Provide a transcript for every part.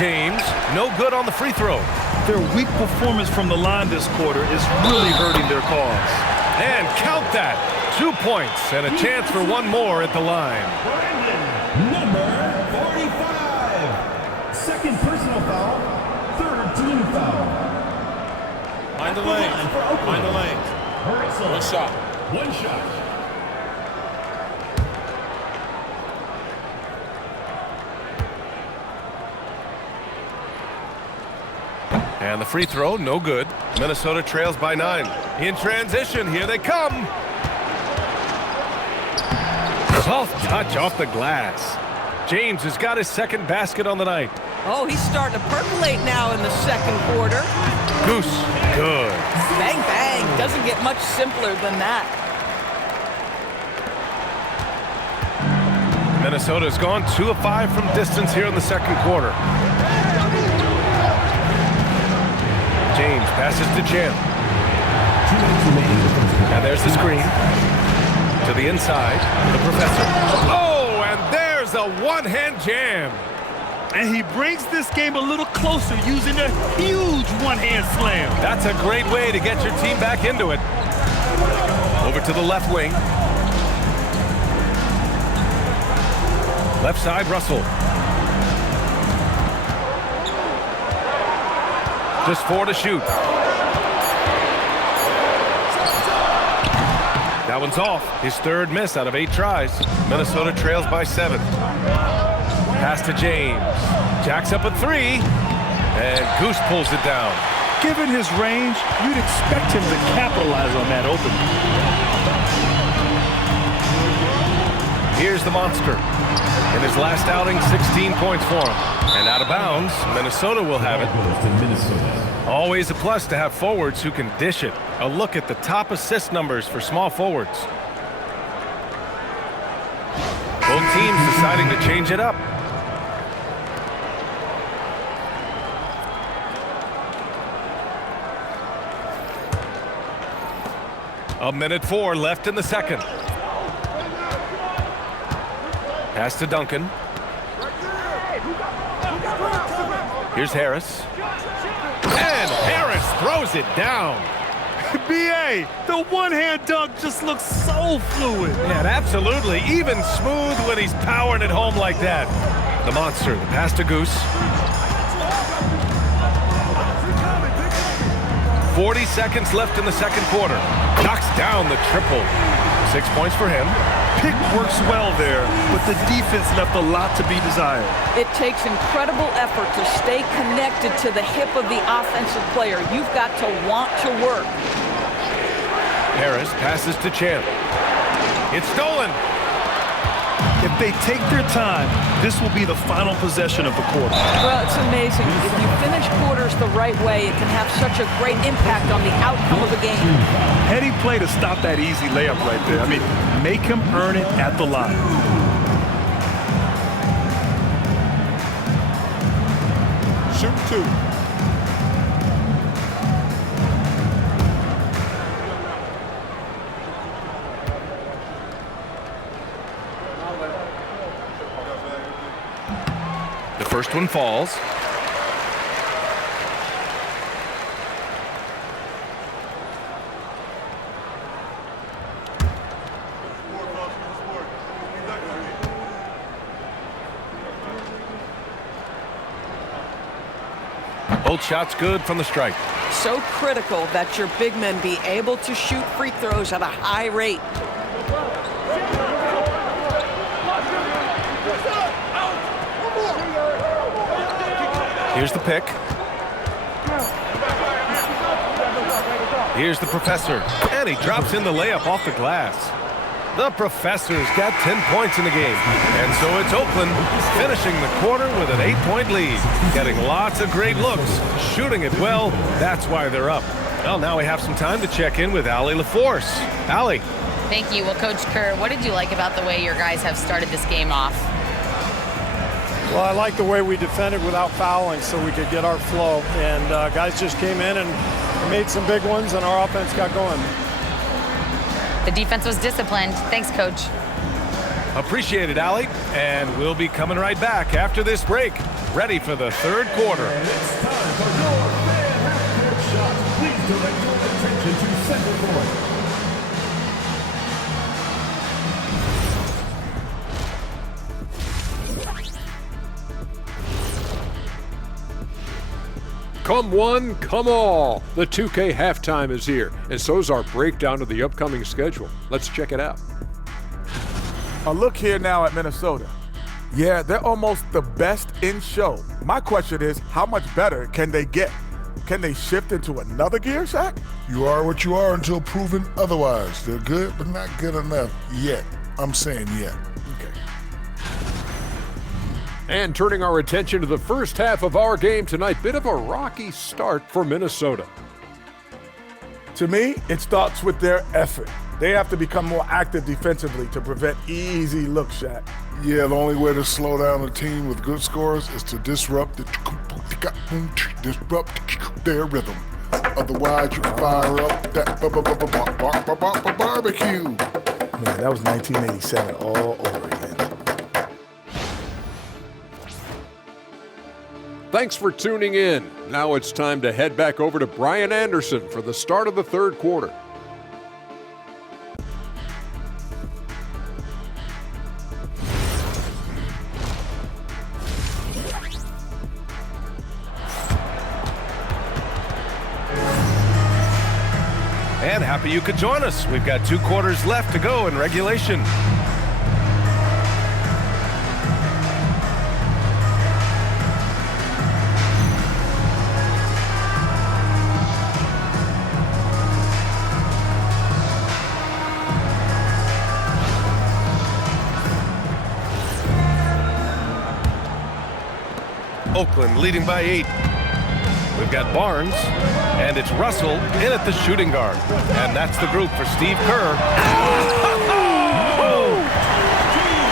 James. No good on the free throw. Their weak performance from the line this quarter is really hurting their cause. And count that. 2 points and a chance for one more at the line. Number 45. Second personal foul. Third team foul. Mind the lane. Mind the lane. One shot. One shot. And the free throw, no good. Minnesota trails by 9. In transition, here they come. Soft touch off the glass. James has got his second basket on the night. Oh, he's starting to percolate now in the second quarter. Goose, good. Bang, bang. Doesn't get much simpler than that. Minnesota's gone 2 of 5 from distance here in the second quarter. James passes to Champ. And there's the screen. To the inside, the professor. Oh, and there's a one-hand jam. And he brings this game a little closer using a huge one-hand slam. That's a great way to get your team back into it. Over to the left wing. Left side, Russell. Just 4 to shoot. That one's off. His third miss out of 8 tries. Minnesota trails by 7. Pass to James. Jacks up a 3. And Goose pulls it down. Given his range, you'd expect him to capitalize on that opening. Here's the monster. In his last outing, 16 points for him. And out of bounds, Minnesota will have it. Always a plus to have forwards who can dish it. A look at the top assist numbers for small forwards. Both teams deciding to change it up. A minute 4 left in the second. Pass to Duncan. Here's Harris. And Harris throws it down. B.A., the one-hand dunk just looks so fluid. Yeah, absolutely. Even smooth when he's powering it home like that. The monster, the pass to Goose. 40 seconds left in the second quarter. Knocks down the triple. 6 points for him. Pick works well there, but the defense left a lot to be desired. It takes incredible effort to stay connected to the hip of the offensive player. You've got to want to work. Harris passes to Champ. It's stolen. If they take their time, this will be the final possession of the quarter. Well, it's amazing. If you finish quarters the right way, it can have such a great impact on the outcome of the game. Heady play to stop that easy layup right there. I mean, make him earn it at the line. Shoot 2. The first one falls. Both shots good from the stripe. So critical that your big men be able to shoot free throws at a high rate. Here's the pick. Here's the professor. And he drops in the layup off the glass. The professor's got 10 points in the game. And so it's Oakland finishing the quarter with an 8-point lead. Getting lots of great looks. Shooting it well. That's why they're up. Well, now we have some time to check in with Allie LaForce. Allie. Thank you. Well, Coach Kerr, what did you like about the way your guys have started this game off? Well, I like the way we defended without fouling so we could get our flow. And guys just came in and made some big ones, and our offense got going. The defense was disciplined. Thanks, Coach. Appreciate it, Allie. And we'll be coming right back after this break. ready for the third quarter. And it's time for your fan half-court shot. Please direct your attention to center court. Come one, come all. The 2K halftime is here, and so's our breakdown of the upcoming schedule. Let's check it out. A look here now at Minnesota. Yeah, they're almost the best in show. My question is, how much better can they get? Can they shift into another gear, Shaq? You are what you are until proven otherwise. They're good, but not good enough yet. I'm saying yet. And turning our attention to the first half of our game tonight, bit of a rocky start for Minnesota. To me, it starts with their effort. They have to become more active defensively to prevent easy looks, Shaq. Yeah, the only way to slow down a team with good scores is to disrupt their rhythm. Otherwise, you fire up that barbecue. Man, that was 1987 all over again. Thanks for tuning in. Now it's time to head back over to Brian Anderson for the start of the third quarter. And happy you could join us. We've got 2 quarters left to go in regulation. Oakland leading by 8. We've got Barnes, and it's Russell in at the shooting guard. And that's the group for Steve Kerr.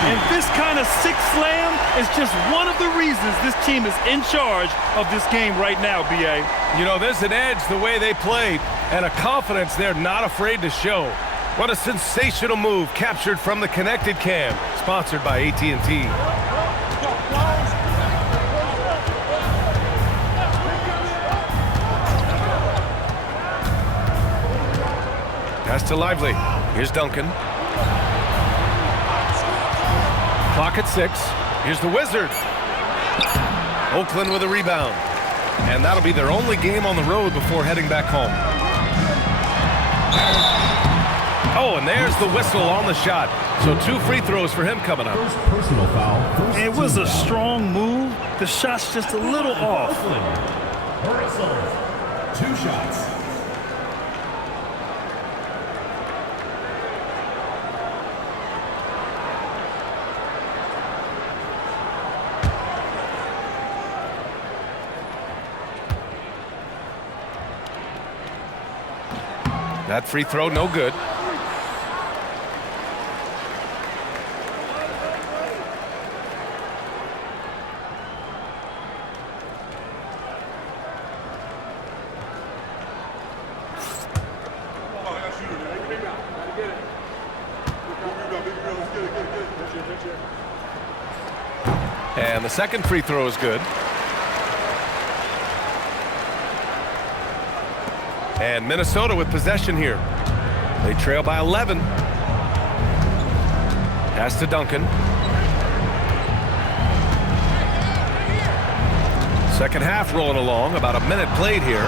And this kind of six slam is just one of the reasons this team is in charge of this game right now, B.A. You know, there's an edge the way they played, and a confidence they're not afraid to show. What a sensational move captured from the connected cam, sponsored by AT&T. Pass to Lively. Here's Duncan. Clock at 6. Here's the Wizard. Oakland with a rebound. And that'll be their only game on the road before heading back home. Oh, and there's the whistle on the shot. So 2 free throws for him coming up. First personal foul. It was a strong move. The shot's just a little off. Russell, 2 shots. That free throw, no good. And the second free throw is good. And Minnesota with possession here. They trail by 11. Pass to Duncan. Second half rolling along. About a minute played here.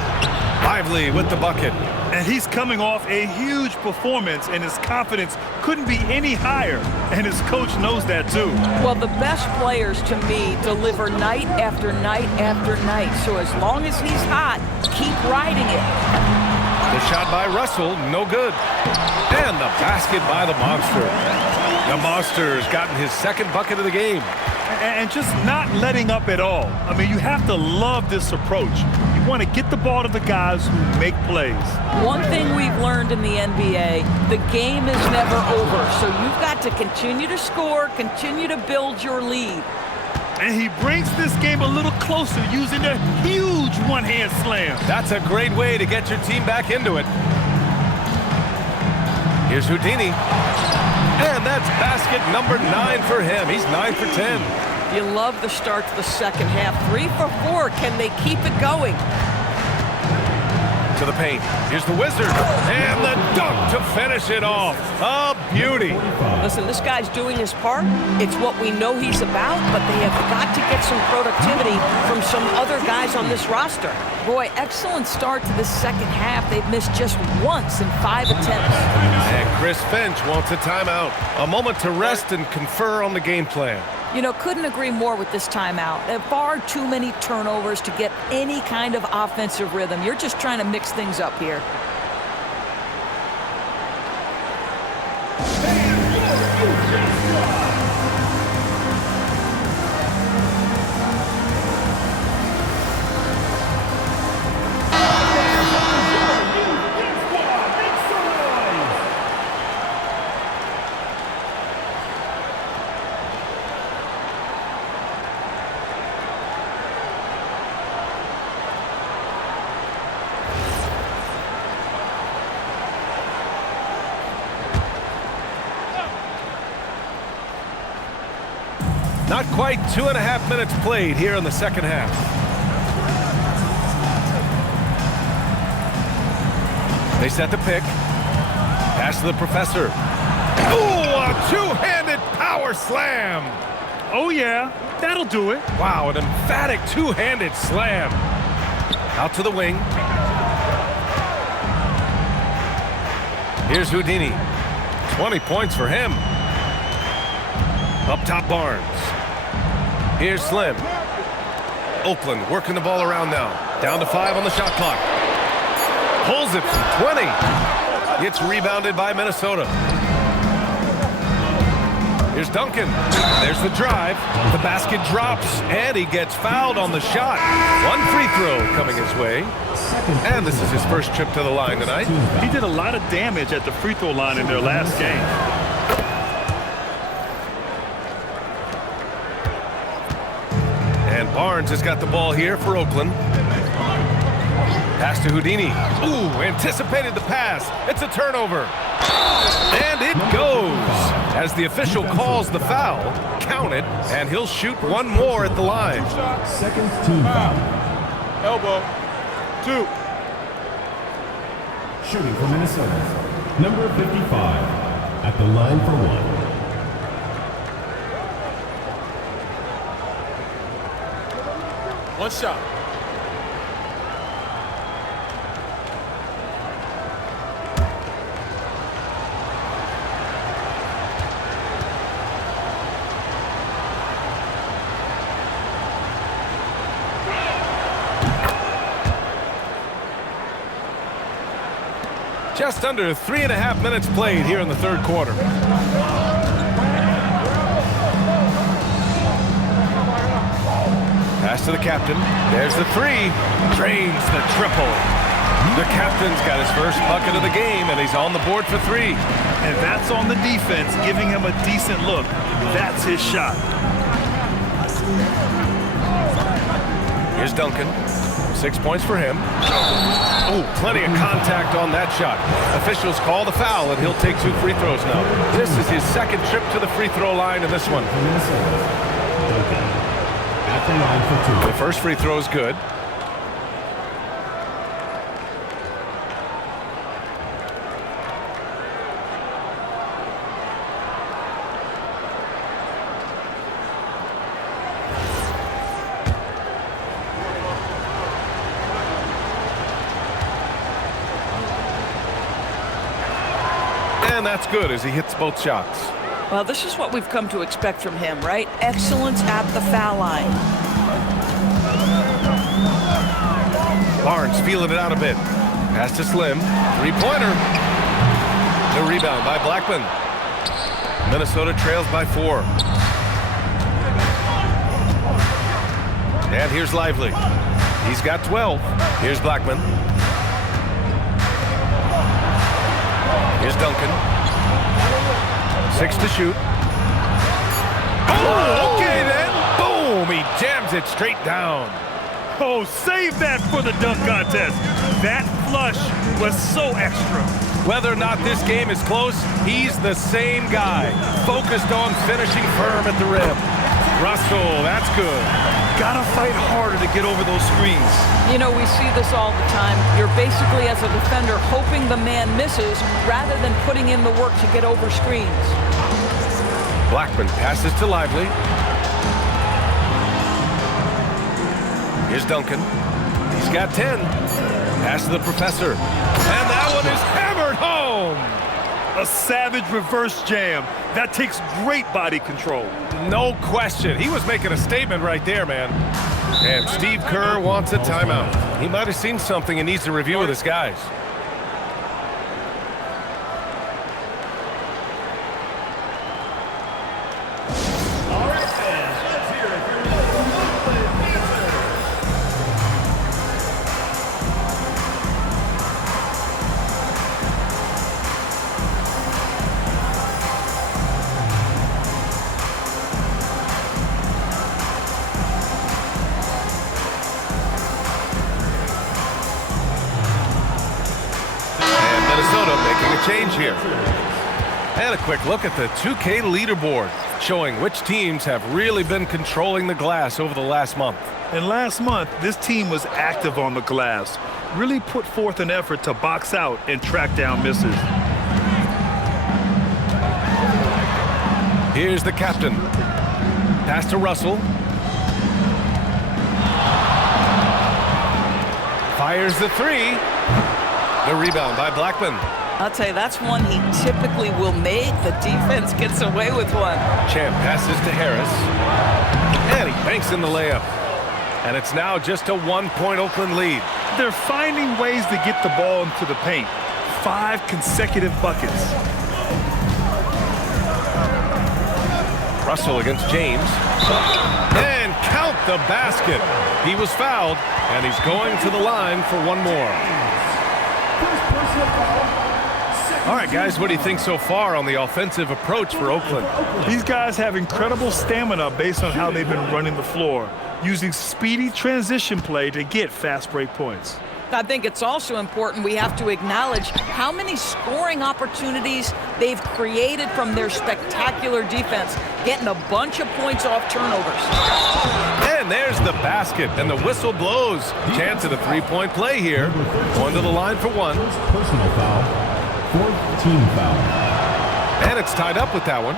Lively with the bucket. And he's coming off a huge performance, and his confidence couldn't be any higher. And his coach knows that, too. Well, the best players, to me, deliver night after night after night. So as long as he's hot, keep riding it. The shot by Russell, no good. And the basket by the Monster. The Monster's gotten his second bucket of the game. And just not letting up at all. I mean, you have to love this approach. You want to get the ball to the guys who make plays. One thing we've learned in the NBA, the game is never over. So you've got to continue to score, continue to build your lead. And he brings this game a little closer using a huge one-hand slam. That's a great way to get your team back into it. Here's Houdini. And that's basket number 9 for him. He's 9 for 10. You love the start to the second half. 3 for 4. Can they keep it going? To the paint. Here's the Wizard. And the dunk to finish it off. A beauty. Listen, this guy's doing his part. It's what we know he's about, but they have got to get some productivity from some other guys on this roster. Boy, excellent start to this second half. They've missed just once in 5 attempts. And Chris Finch wants a timeout. A moment to rest and confer on the game plan. You know, couldn't agree more with this timeout. There are far too many turnovers to get any kind of offensive rhythm. You're just trying to mix things up here. Not quite 2.5 minutes played here in the second half. They set the pick. Pass to the professor. Ooh, a two-handed power slam. Oh, yeah, that'll do it. Wow, an emphatic two-handed slam. Out to the wing. Here's Houdini. 20 points for him. Up top, Barnes. Here's Slim. Oakland working the ball around now. Down to 5 on the shot clock. Pulls it from 20. It's rebounded by Minnesota. Here's Duncan. There's the drive. The basket drops, and he gets fouled on the shot. One free throw coming his way. And this is his first trip to the line tonight. He did a lot of damage at the free throw line in their last game. And Barnes has got the ball here for Oakland. Pass to Houdini. Ooh, anticipated the pass. It's a turnover. And it goes. As the official calls the foul, count it, and he'll shoot one more at the line. Second team foul. Elbow. 2. Shooting for Minnesota. Number 55 at the line for 1. One shot. Just under 3.5 minutes played here in the third quarter. Pass to the captain. There's the 3. Drains the triple. The captain's got his first bucket of the game, and he's on the board for 3. And that's on the defense, giving him a decent look. That's his shot. Here's Duncan. 6 points for him. Oh, plenty of contact on that shot. Officials call the foul, and he'll take 2 free throws now. This is his second trip to the free throw line in this one. At the line for 2. The first free throw is good. And that's good as he hits both shots. Well, this is what we've come to expect from him, right? Excellence at the foul line. Barnes feeling it out a bit. Pass to Slim. Three-pointer. The rebound by Blackman. Minnesota trails by 4. And here's Lively. He's got 12. Here's Blackman. Here's Duncan. 6 to shoot. Oh, okay then. Boom. He jams it straight down. Oh, save that for the dunk contest. That flush was so extra. Whether or not this game is close, he's the same guy. Focused on finishing firm at the rim. Russell, that's good. Gotta fight harder to get over those screens. You know, we see this all the time. You're basically, as a defender, hoping the man misses rather than putting in the work to get over screens. Blackman passes to Lively. Here's Duncan. He's got 10. Pass to the professor. And that one is hammered home. A savage reverse jam. That takes great body control. No question. He was making a statement right there, man. And Steve Kerr wants a timeout. He might have seen something and needs to review with his guys. All right, fans, let's hear it for your local Oakland Panthers. And Minnesota making a change here. And a quick look at the 2K leaderboard, showing which teams have really been controlling the glass over the last month. And last month, this team was active on the glass. Really put forth an effort to box out and track down misses. Here's the captain. Pass to Russell. Fires the three. The rebound by Blackman. I'll tell you, that's one he typically will make. The defense gets away with one. Champ passes to Harris. And he banks in the layup. And it's now just a 1-point Oakland lead. They're finding ways to get the ball into the paint. 5 consecutive buckets. Russell against James. And count the basket. He was fouled, and he's going to the line for one more. All right, guys, what do you think so far on the offensive approach for Oakland? These guys have incredible stamina based on how they've been running the floor, using speedy transition play to get fast break points. I think it's also important we have to acknowledge how many scoring opportunities they've created from their spectacular defense, getting a bunch of points off turnovers. And there's the basket, and the whistle blows. Chance of a three-point play here. Going to the line for one. Personal foul. 4th team foul. And it's tied up with that one.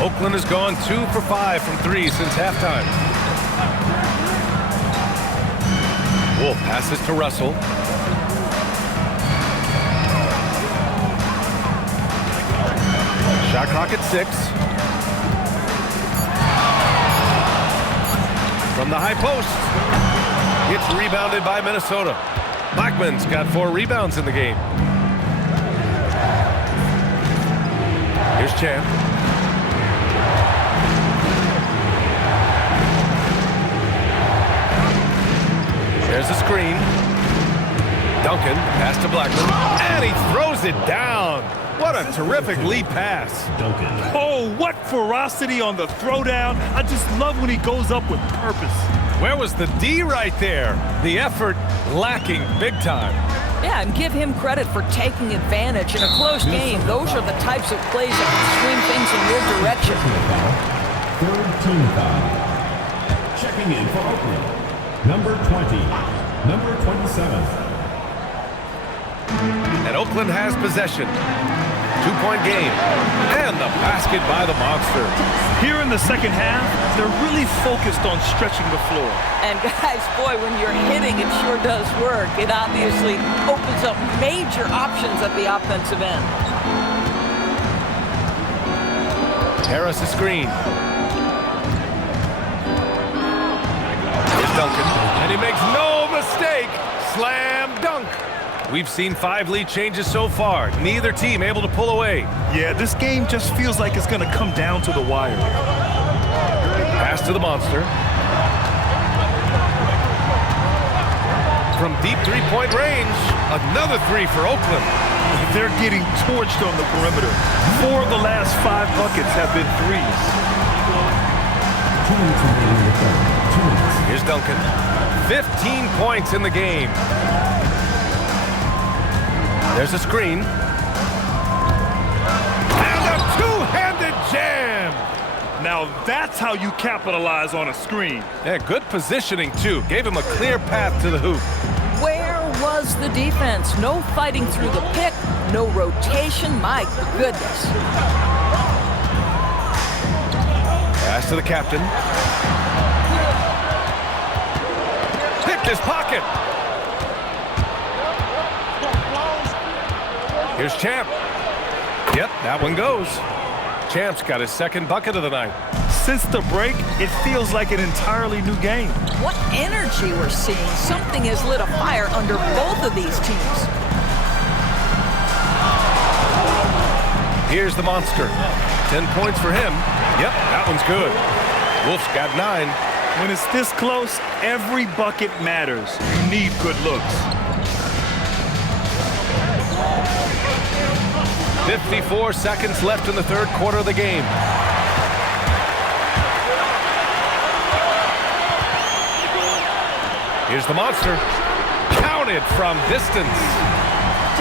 Oakland has gone 2 for 5 from 3 since halftime. Wolf passes to Russell. Shot clock at 6. From the high post. It's rebounded by Minnesota. Blackman's got 4 rebounds in the game. Here's Champ. There's a screen. Duncan, pass to Blackman, and he throws it down. What a terrific lead pass. Duncan. Oh, what ferocity on the throwdown. I just love when he goes up with purpose. Where was the D right there? The effort lacking big time. Yeah, and give him credit for taking advantage in a close game. Those are the types of plays that can swing things in your direction. 3rd team foul. Checking in for Oakland. Number 20. Number 27. And Oakland has possession. 2-point game. And the basket by the Monster. Here in the second half, they're really focused on stretching the floor. And guys, boy, when you're hitting, it sure does work. It obviously opens up major options at the offensive end. Harris a screen. Here's Duncan. And he makes no mistake. Slam dunk. We've seen 5 lead changes so far. Neither team able to pull away. Yeah, this game just feels like it's going to come down to the wire. Pass to the Monster. From deep three-point range, another 3 for Oakland. They're getting torched on the perimeter. 4 of the last 5 buckets have been threes. 2 minutes remaining in the third. 2 minutes. Here's Duncan. 15 points in the game. There's a screen. And a two-handed it jammed. Now that's how you capitalize on a screen. Yeah, good positioning, too. Gave him a clear path to the hoop. Where was the defense? No fighting through the pick, no rotation. My goodness. Pass to the captain. Picked his pocket. Here's Champ. Yep, that one goes. Champ's got his second bucket of the night. Since the break, it feels like an entirely new game. What energy we're seeing. Something has lit a fire under both of these teams. Here's the monster. 10 points for him. Yep, that one's good. Wolf's got 9. When it's this close, every bucket matters. You need good looks. 54 seconds left in the third quarter of the game. Here's the monster. Counted from distance.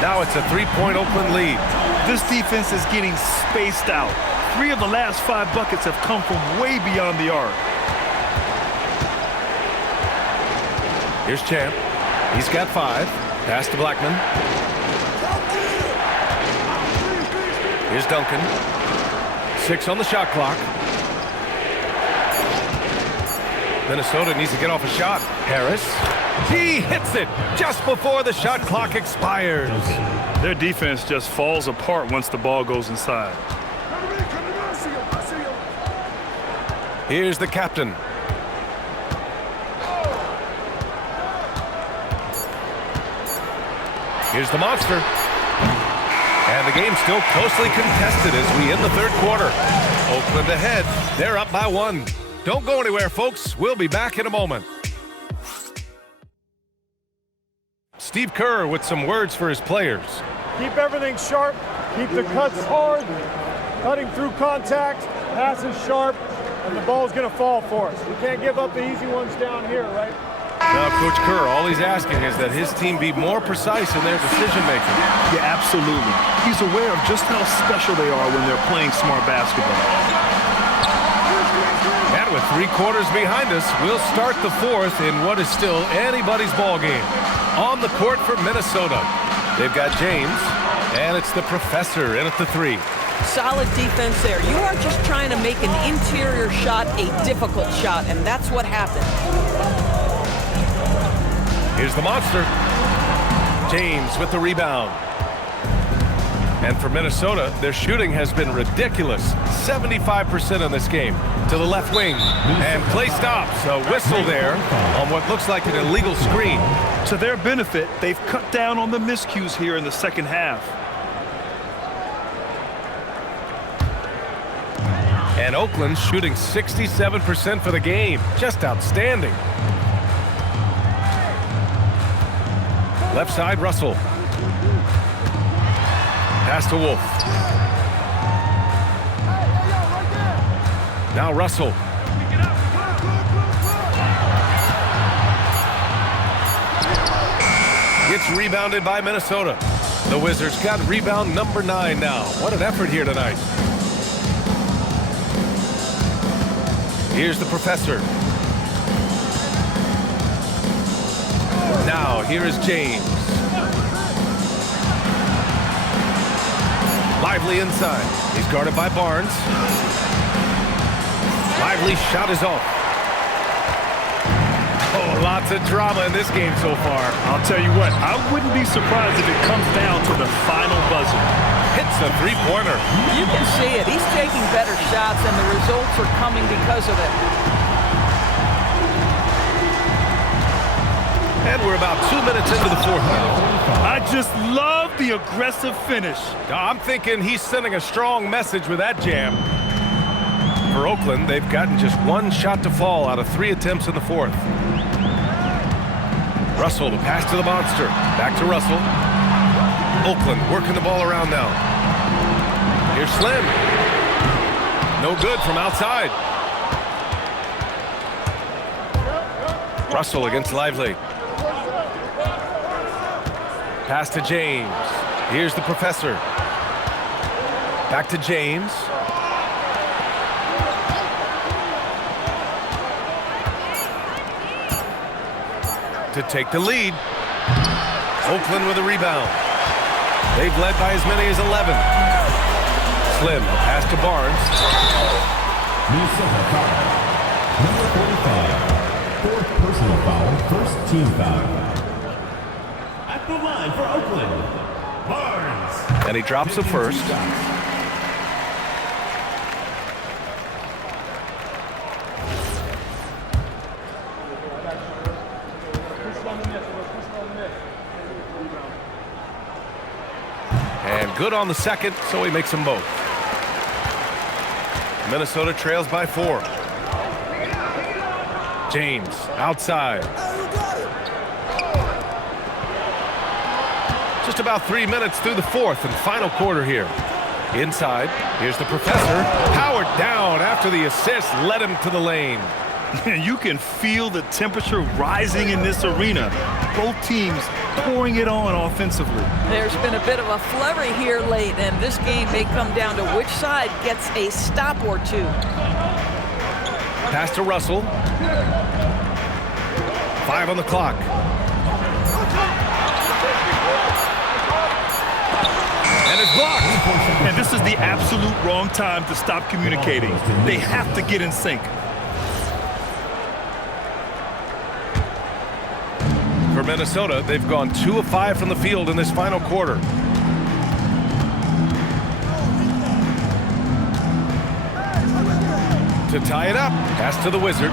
Now it's a 3-point Oakland lead. This defense is getting spaced out. 3 of the last 5 buckets have come from way beyond the arc. Here's Champ. He's got 5. Pass to Blackman. Here's Duncan. 6 on the shot clock. Minnesota needs to get off a shot. Harris. He hits it just before the shot clock expires. Their defense just falls apart once the ball goes inside. Here's the captain. Here's the monster. And the game's still closely contested as we end the third quarter. Oakland ahead. They're up by 1. Don't go anywhere, folks. We'll be back in a moment. Steve Kerr with some words for his players. Keep everything sharp. Keep the cuts hard. Cutting through contact. Passes sharp. And the ball's going to fall for us. We can't give up the easy ones down here, right? Now, Coach Kerr, all he's asking is that his team be more precise in their decision-making. Yeah, absolutely. He's aware of just how special they are when they're playing smart basketball. And with 3 quarters behind us, we'll start the fourth in what is still anybody's ball game. On the court for Minnesota, they've got James, and it's the professor in at the 3. Solid defense there. You are just trying to make an interior shot a difficult shot, and that's what happened. Here's the monster. James with the rebound. And for Minnesota, their shooting has been ridiculous. 75% in this game. To the left wing. And play stops. A whistle there on what looks like an illegal screen. To their benefit, they've cut down on the miscues here in the second half. And Oakland shooting 67% for the game. Just outstanding. Left side, Russell. Pass to Wolf. Now Russell. Gets rebounded by Minnesota. The Wizards got rebound number 9 now. What an effort here tonight. Here's the professor. Now, here is James. Lively inside. He's guarded by Barnes. Lively shot is off. Oh, lots of drama in this game so far. I'll tell you what, I wouldn't be surprised if it comes down to the final buzzer. Hits the 3-pointer. You can see it. He's taking better shots, and the results are coming because of it. And we're about 2 minutes into the fourth now. I just love the aggressive finish. I'm thinking he's sending a strong message with that jam. For Oakland, they've gotten just 1 shot to fall out of 3 attempts in the fourth. Russell, the pass to the monster. Back to Russell. Oakland working the ball around now. Here's Slim. No good from outside. Russell against Lively. Pass to James. Here's the professor. Back to James. to take the lead. Oakland with a rebound. They've led by as many as 11. Slim, pass to Barnes. Minnesota foul. Number 45. Fourth personal foul, first team foul. At the line for Oakland, Barnes. And he drops the first. And good on the second, so he makes them both. Minnesota trails by 4. James outside. Just about 3 minutes through the fourth and final quarter here. Inside, here's the professor. Powered down after the assist led him to the lane. You can feel the temperature rising in this arena. Both teams pouring it on offensively. There's been a bit of a flurry here late, and this game may come down to which side gets a stop or two. Pass to Russell. 5 on the clock. And it's blocked. And this is the absolute wrong time to stop communicating. They have to get in sync. For Minnesota, they've gone 2 of 5 from the field in this final quarter. To tie it up, pass to the Wizard.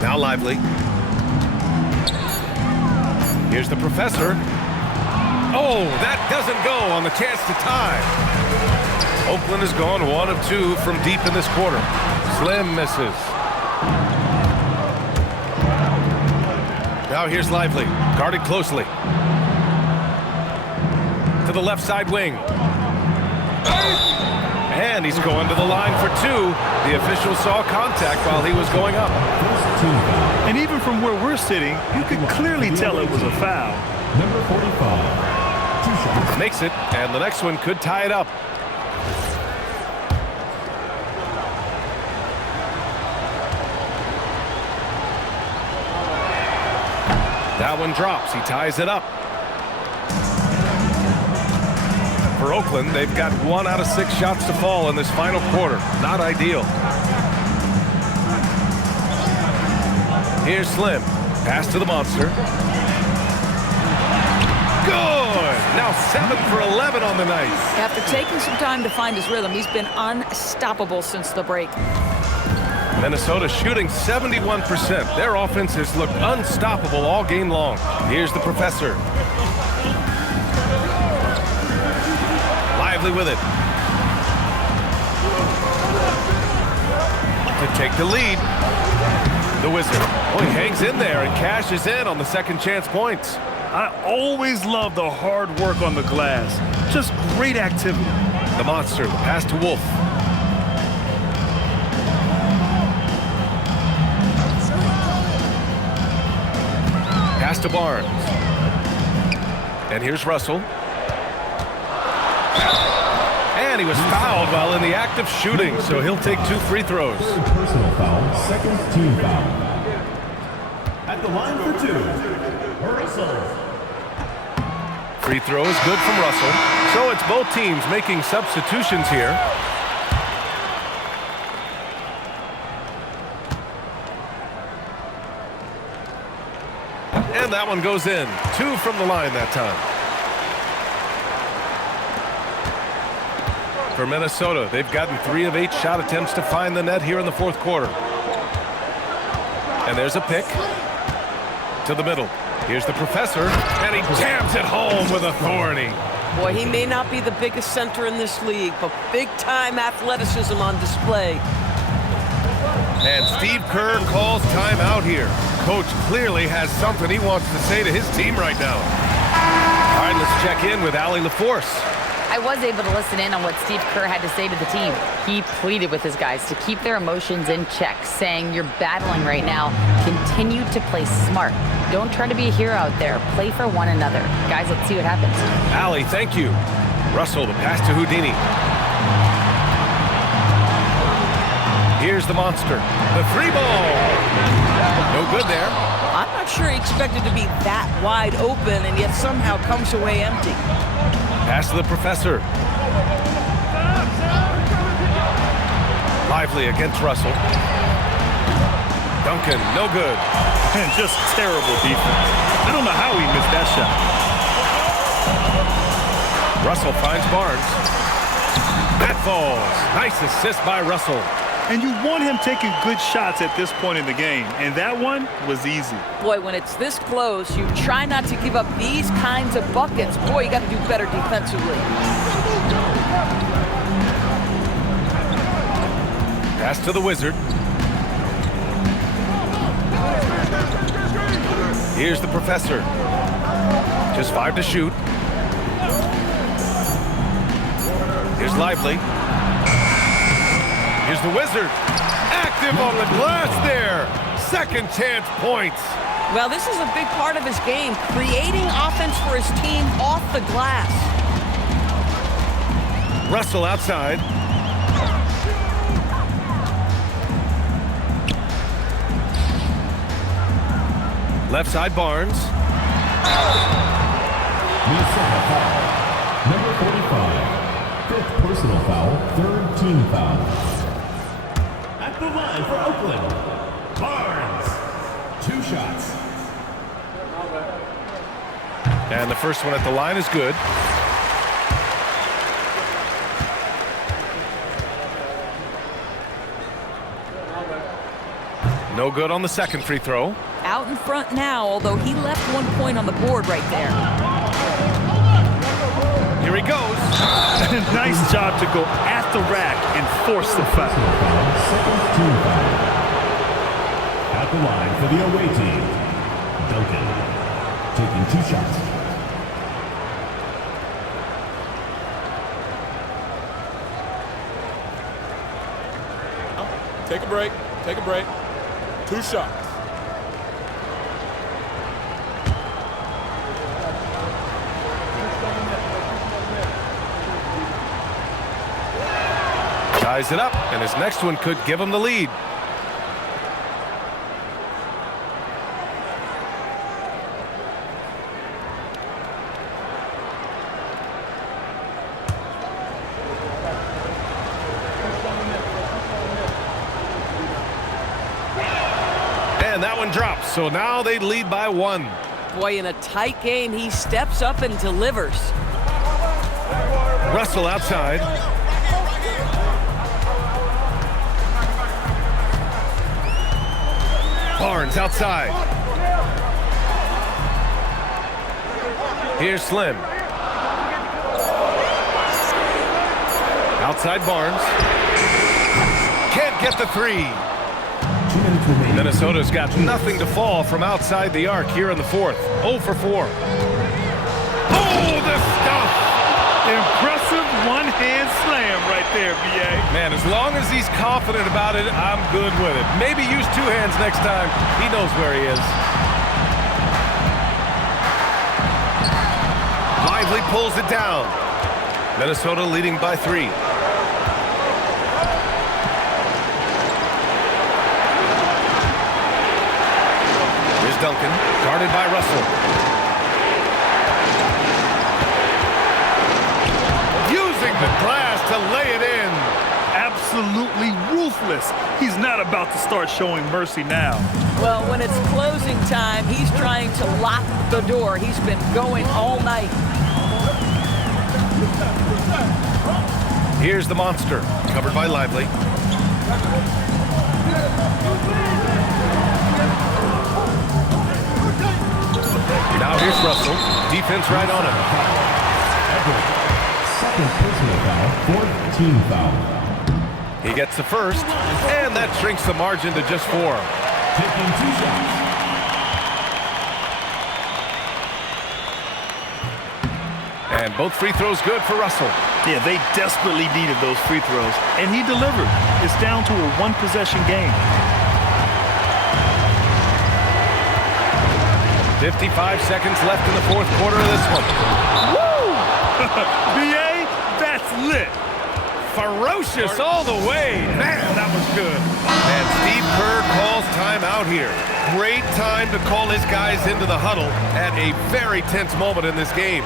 Now Lively. Here's the professor. Oh, that doesn't go on the chance to tie. Oakland has gone 1 of 2 from deep in this quarter. Slim misses. Now here's Lively, guarded closely. To the left side wing. And he's going to the line for 2. The official saw contact while he was going up. And even from where we're sitting, you could clearly tell it was a foul. Number 45. 2 shots. Makes it, and the next one could tie it up. That one drops. He ties it up. For Oakland, they've got 1 out of 6 shots to fall in this final quarter. Not ideal. Here's Slim. Pass to the monster. Good! Now 7 for 11 on the night. After taking some time to find his rhythm, he's been unstoppable since the break. Minnesota shooting 71%. Their offense has looked unstoppable all game long. Here's the professor. Lively with it. To take the lead. The Wizard. Oh, he hangs in there and cashes in on the second chance points. I always love the hard work on the glass. Just great activity. The monster, the pass to Wolf. Pass to Barnes. And here's Russell. And he was fouled while in the act of shooting, so he'll take 2 free throws. Third personal foul, second team foul. At the line for 2, Russell. Free throw is good from Russell. So it's both teams making substitutions here. And that one goes in. 2 from the line that time. For Minnesota, they've gotten 3 of 8 shot attempts to find the net here in the fourth quarter. And there's a pick to the middle. Here's the professor, and he jams it home with authority. Boy, he may not be the biggest center in this league, but big-time athleticism on display. And Steve Kerr calls timeout here. Coach clearly has something he wants to say to his team right now. All right, let's check in with Allie LaForce. I was able to listen in on what Steve Kerr had to say to the team. He pleaded with his guys to keep their emotions in check, saying, "You're battling right now. Continue to play smart. Don't try to be a hero out there. Play for one another." Guys, let's see what happens. Allie, thank you. Russell, the pass to Houdini. Here's the monster. The three ball. No good there. I'm not sure he expected to be that wide open and yet somehow comes away empty. Pass to the professor. Lively against Russell. Duncan, no good. And just terrible defense. I don't know how he missed that shot. Russell finds Barnes. That falls. Nice assist by Russell. And you want him taking good shots at this point in the game, and that one was easy. Boy, when it's this close, you try not to give up these kinds of buckets. Boy, you got to do better defensively. Pass to the Wizard. Here's the professor. Just 5 to shoot. Here's Lively. Here's the Wizard. Active on the glass there. Second chance points. Well, this is a big part of his game, creating offense for his team off the glass. Russell outside. Left side, Barnes. Minnesota foul. Number 45. Fifth personal foul. Third team foul. At the line for Oakland, Barnes. 2 shots. And the first one at the line is good. No good on the second free throw. Out in front now, although he left 1 point on the board right there. Here he goes. Nice job to go at the rack and force the foul. Second team foul. At the line for the away team, Duncan. Taking 2 shots. Take a break. Take a break. 2 shots. Ties it up, and his next one could give him the lead. And that one drops, so now they lead by 1. Boy, in a tight game, he steps up and delivers. Russell outside. Barnes outside. Here's Slim. Outside Barnes. Can't get the 3. Minnesota's got nothing to fall from outside the arc here in the fourth. 0 for 4. Oh, the stuff! Impressive one-hand slam right there, BA. Man, as long as he's confident about it, I'm good with it. Maybe use 2 hands next time. He knows where he is. Lively pulls it down. Minnesota leading by 3. Here's Duncan, guarded by Russell. Using the glass to lay it in. Absolutely ruthless. He's not about to start showing mercy now. Well, when it's closing time, he's trying to lock the door. He's been going all night. Here's the monster, covered by Lively. Now here's Russell. Defense right on him. Second personal foul. Fourth team foul. He gets the first, and that shrinks the margin to just 4. Taking 2 shots. And both free throws good for Russell. Yeah, they desperately needed those free throws, and he delivered. It's down to a 1-possession game. 55 seconds left in the fourth quarter of this one. Woo! BA, that's lit. ferocious all the way. Man, that was good. And Steve Kerr calls timeout here. Great time to call his guys into the huddle at a very tense moment in this game.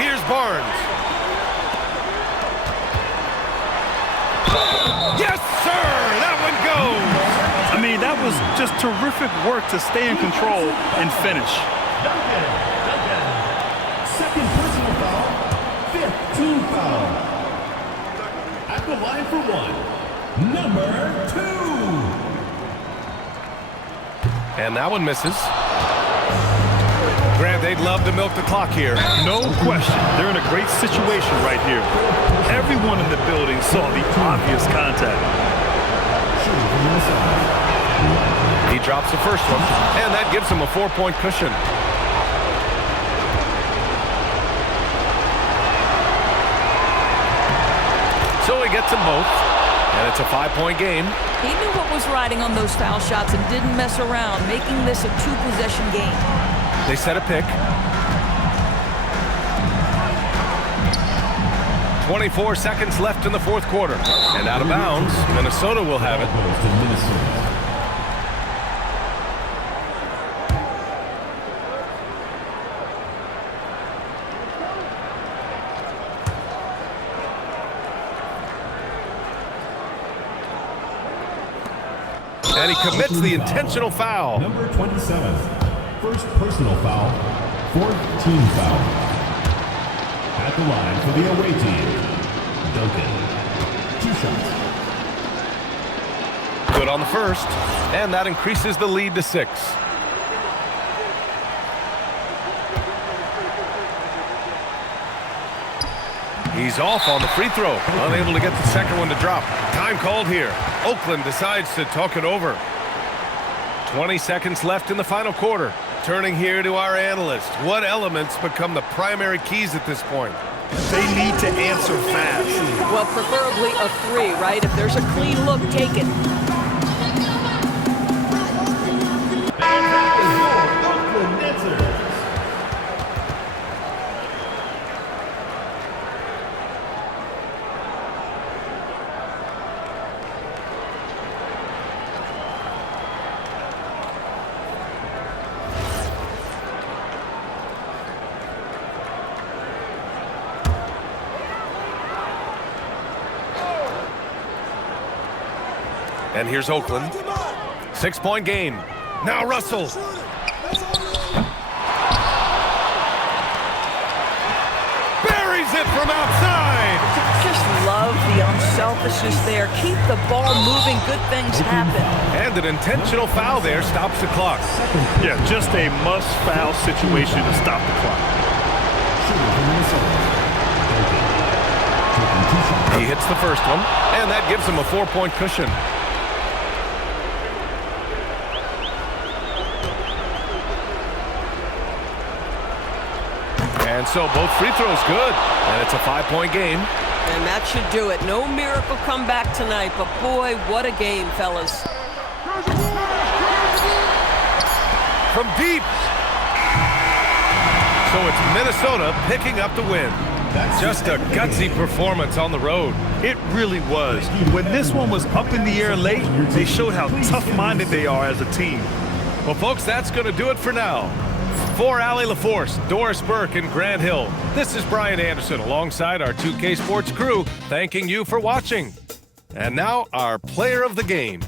Here's Barnes. Yes, sir! That one goes! I mean, that was just terrific work to stay in control and finish. Duncan. Second personal foul. Fifth team foul. At the line for one. Number 2. And that one misses. Grant, they'd love to milk the clock here. No question. They're in a great situation right here. Everyone in the building saw the obvious contact. He drops the first one, and that gives him a 4-point cushion. So he gets them both, and it's a 5-point game. He knew what was riding on those foul shots and didn't mess around, making this a 2-possession game. They set a pick. 24 seconds left in the fourth quarter. And out of bounds, Minnesota will have it. And he commits the intentional foul. Number 27. First personal foul. Fourth team foul. At the line for the away team, Duncan. 2 shots. Good on the first, and that increases the lead to 6. He's off on the free throw, unable to get the second one to drop. Time called here. Oakland decides to talk it over. 20 seconds left in the final quarter. Turning here to our analyst. What elements become the primary keys at this point? They need to answer fast. Well, preferably a 3, right? If there's a clean look, take it. And that is your Oakland Netzers. And here's Oakland. 6-point game. Now Russell. Buries it from outside. Just love the unselfishness there. Keep the ball moving. Good things happen. And an intentional foul there stops the clock. Yeah, just a must-foul situation to stop the clock. He hits the first one, and that gives him a 4-point cushion. And so both free throws good, and it's a 5-point game. And that should do it. No miracle comeback tonight, but boy, what a game, fellas. From deep. So it's Minnesota picking up the win. Just a gutsy performance on the road. It really was. When this one was up in the air late, they showed how tough-minded they are as a team. Well, folks, that's going to do it for now. For Allie LaForce, Doris Burke, and Grant Hill, this is Brian Anderson alongside our 2K Sports crew, thanking you for watching. And now, our player of the game.